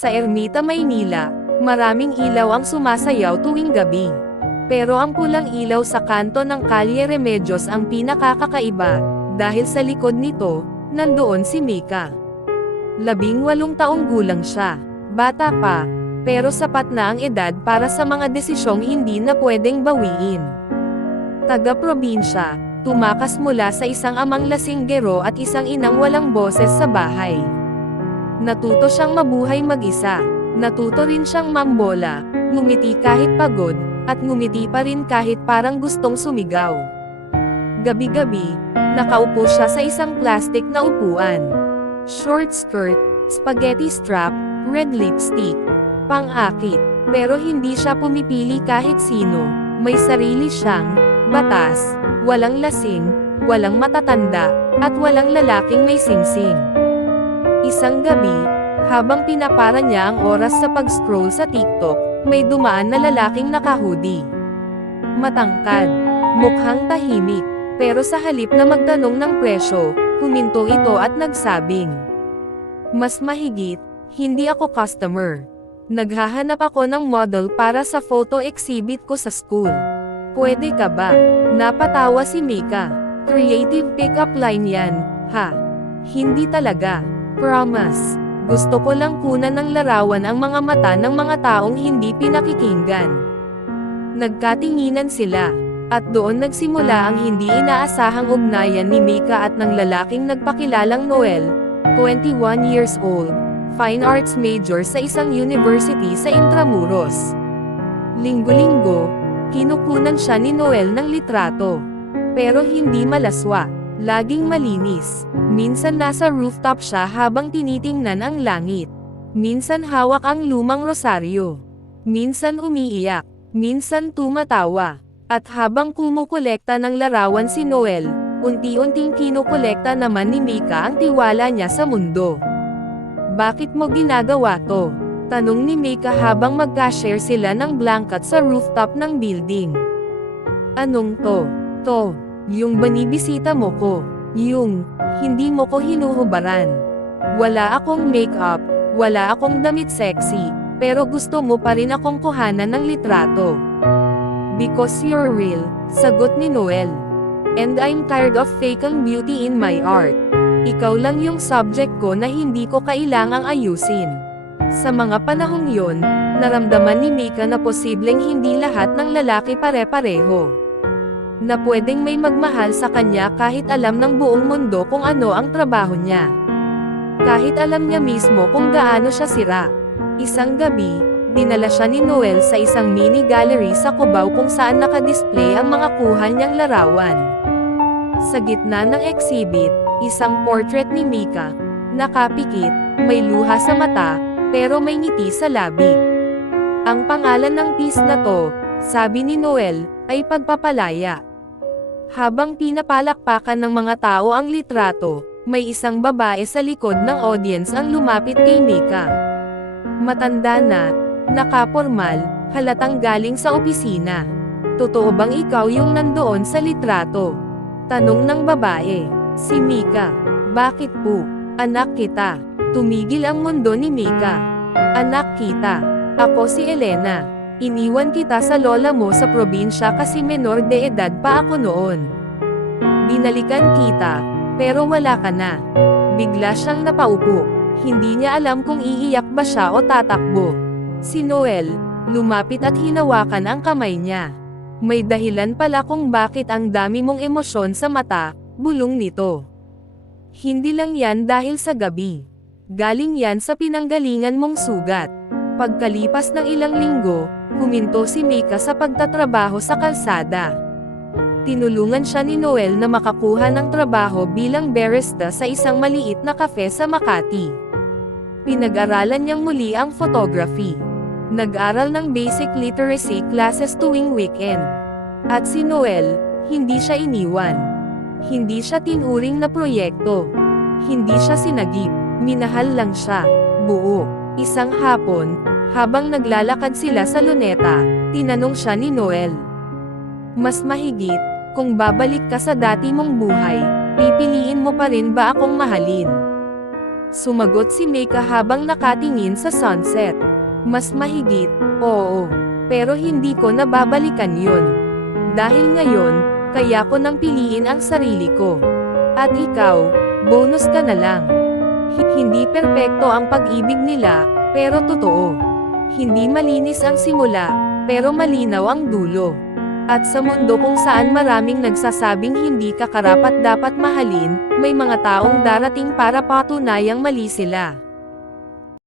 Sa Ermita, Maynila, maraming ilaw ang sumasayaw tuwing gabi. Pero ang pulang ilaw sa kanto ng Calle Remedios ang pinakakakaiba, dahil sa likod nito, nandoon si Mika. 18 taong gulang siya. Bata pa, pero sapat na ang edad para sa mga desisyong hindi na pwedeng bawiin. Taga-probinsya, tumakas mula sa isang amang lasinggero at isang inang walang boses sa bahay. Natuto siyang mabuhay mag-isa. Natuto rin siyang mambola, ngumiti kahit pagod, at ngumiti pa rin kahit parang gustong sumigaw. Gabi-gabi, nakaupo siya sa isang plastic na upuan. Short skirt, spaghetti strap, red lipstick. Pang-akit, pero hindi siya pumipili kahit sino. May sarili siyang batas, walang lasing, walang matatanda, at walang lalaking may singsing. Isang gabi, habang pinapara niya ang oras sa pag-scroll sa TikTok, may dumaan na lalaking naka-hoodie. Matangkad, mukhang tahimik, pero sa halip na magtanong ng presyo, huminto ito at nagsabing, "Mas mahigit, hindi ako customer. Naghahanap ako ng model para sa photo exhibit ko sa school. Pwede ka ba?" Napatawa si Mika. Creative pick-up line yan, ha? Hindi talaga. Promise. Gusto ko lang kunan ng larawan ang mga mata ng mga taong hindi pinakikinggan. Nagkatinginan sila, at doon nagsimula ang hindi inaasahang ugnayan ni Mika at ng lalaking nagpakilalang Noel, 21 years old, fine arts major sa isang university sa Intramuros. Linggo-linggo, kinukunan siya ni Noel ng litrato. Pero hindi malaswa. Laging malinis. Minsan nasa rooftop siya habang tinitingnan ang langit. Minsan hawak ang lumang rosaryo. Minsan umiiyak. Minsan tumatawa. At habang kumukolekta ng larawan si Noel, unti-unting kinukolekta naman ni Mika ang tiwala niya sa mundo. "Bakit mo ginagawa to?" tanong ni Mika habang magka-share sila ng blanket sa rooftop ng building. "Anong to?" "To. Yung banibisita mo ko. Yung, hindi mo ko hinuhubaran. Wala akong makeup, wala akong damit sexy, pero gusto mo pa rin akong kuhanan ng litrato. Because you're real," sagot ni Noel. "And I'm tired of faking beauty in my art. Ikaw lang yung subject ko na hindi ko kailangang ayusin." Sa mga panahong yon, naramdaman ni Mika na posibleng hindi lahat ng lalaki pare-pareho. Na pwedeng may magmahal sa kanya kahit alam ng buong mundo kung ano ang trabaho niya. Kahit alam niya mismo kung gaano siya sira. Isang gabi, dinala siya ni Noel sa isang mini gallery sa Cubao kung saan nakadisplay ang mga kuha niyang larawan. Sa gitna ng exhibit, isang portrait ni Mika, nakapikit, may luha sa mata, pero may ngiti sa labi. Ang pangalan ng piece na to, sabi ni Noel, ay Pagpapalaya. Habang pinapalakpakan ng mga tao ang litrato, may isang babae sa likod ng audience ang lumapit kay Mika. Matanda na, nakapormal, halatang galing sa opisina. "Totoo bang ikaw yung nandoon sa litrato?" tanong ng babae. Si Mika, "Bakit po? Anak kita." Tumigil ang mundo ni Mika. "Anak kita. Ako si Elena. Iniwan kita sa lola mo sa probinsya kasi menor de edad pa ako noon. Binalikan kita, pero wala ka na." Bigla siyang napaupo. Hindi niya alam kung iiyak ba siya o tatakbo. Si Noel, lumapit at hinawakan ang kamay niya. "May dahilan pala kung bakit ang dami mong emosyon sa mata," bulong nito. "Hindi lang yan dahil sa gabi. Galing yan sa pinanggalingan mong sugat." Pagkalipas ng ilang linggo, huminto si Mika sa pagtatrabaho sa kalsada. Tinulungan siya ni Noel na makakuha ng trabaho bilang barista sa isang maliit na kafe sa Makati. Pinag-aralan niyang muli ang photography. Nag-aral ng basic literacy classes tuwing weekend. At si Noel, hindi siya iniwan. Hindi siya tinuring na proyekto. Hindi siya sinagip. Minahal lang siya. Buo. Isang hapon, habang naglalakad sila sa Luneta, tinanong siya ni Noel. "Mas mahigit, kung babalik ka sa dati mong buhay, pipiliin mo pa rin ba akong mahalin?" Sumagot si Meika habang nakatingin sa sunset. Mas mahigit, oo. Pero hindi ko nababalikan yun. Dahil ngayon, kaya ko nang piliin ang sarili ko. At ikaw, bonus ka na lang. Hindi perpekto ang pag-ibig nila, pero totoo. Hindi malinis ang simula, pero malinaw ang dulo. At sa mundo kung saan maraming nagsasabing hindi ka karapat-dapat mahalin, may mga taong darating para patunayang mali sila.